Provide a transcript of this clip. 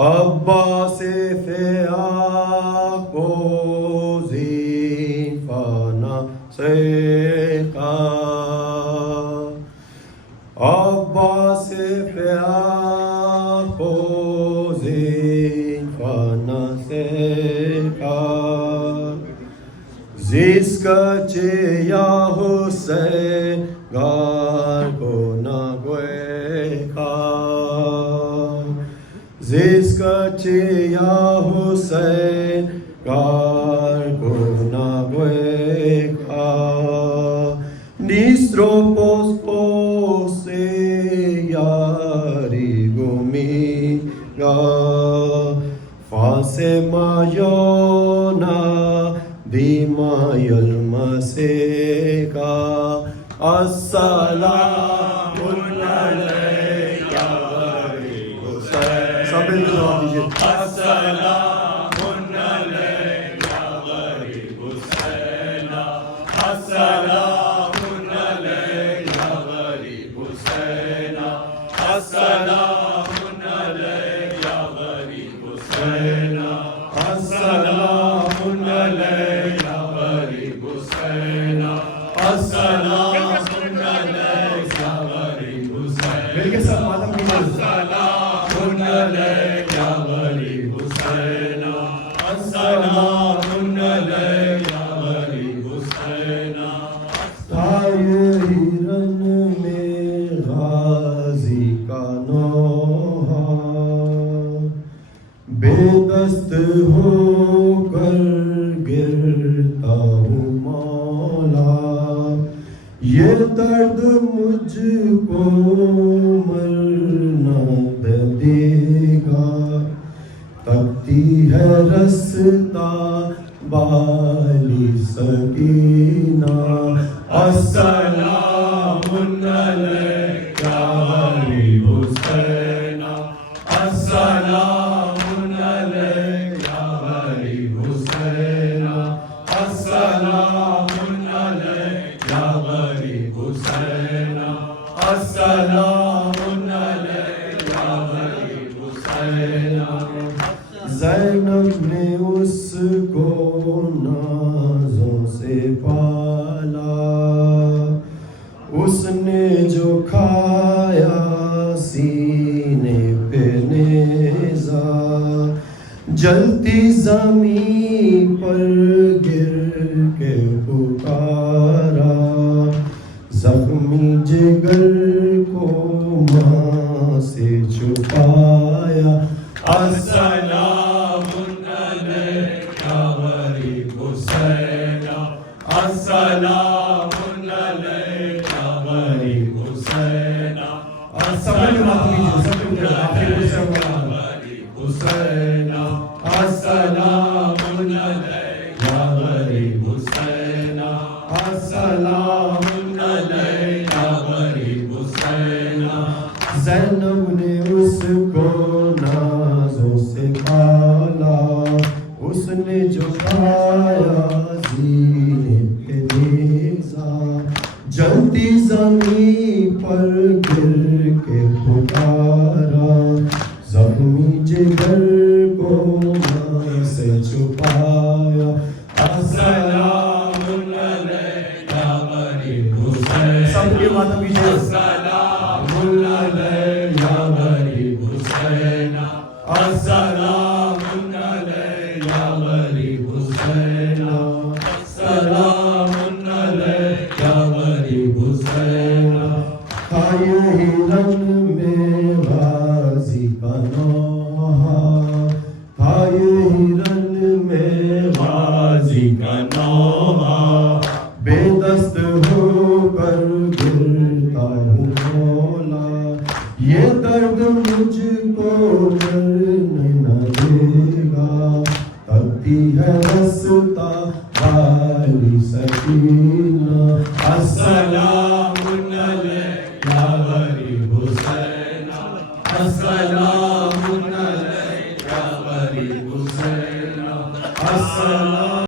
عباس فیاق فانا سیقا عباس فیاق فانا سیقا زیسکچے یا حسین گار کو نہ گویکا زیسکچے یا حسین گار کو نہ گویکا نیسترو پوس پوسے یاری گمیگا فاسے مایونا دیمای المسیکا السلام علیک یا غریب حسین سب مل کے جواب دیجیے السلام علیک یا غریب حسین السلام علیک یا غریب حسین السلام علیک یا غریب حسین السلام علیک یا غریب حسین السلام علیک یا غریب حسین مل کے سب ماتم کی السلام علیک یا غریب حسین السلام علیک یا غریب حسین ہیرن میں غازی کا نوحہ بے دست ہو کر گرتا ہوں مولا یہ درد مجھ کو مرنا دے گا تکتی ہے رستا بالی سکینہ السلام علیک یا غریب حسین السلام علیک یا غریب حسین السلام علیک یا غریب حسین السلام علیک یا غریب حسین زینب نے اس کو نازوں سے پالا اس نے جو کھایا سینے پہ نیزا جلتی زمین پر گر کے پکارا زخمی جگر کو ماں سے چھپایا السلام علیک یا غریب حسین السلام علیک یا غریب حسین السلام علیک یا غریب حسین السلام علیک یا غریب حسین السلام علیک یا غریب حسین زینب نے اس کو نازوں سے پالا اس نے جو کھایا سینے پہ نیزا جلتی زمین پر گر کے پکارا زخمی جگر کو ماں سے چھپایا السلام علیک یا غریب حسین سب کے ماتم کیجیے السلام علیک یا غریب حسین السلام علیک یا غریب حسین السلام علیک یا غریب حسین آئے ہرن میں غازی کا نوحہ آئے ہرن میں غازی کا نوحہ بے دست ہو کر گرتا ہوں مولا یہ درد مجھ کو مرنے نہ دے گا تکتی ہے رستا والی سکینہ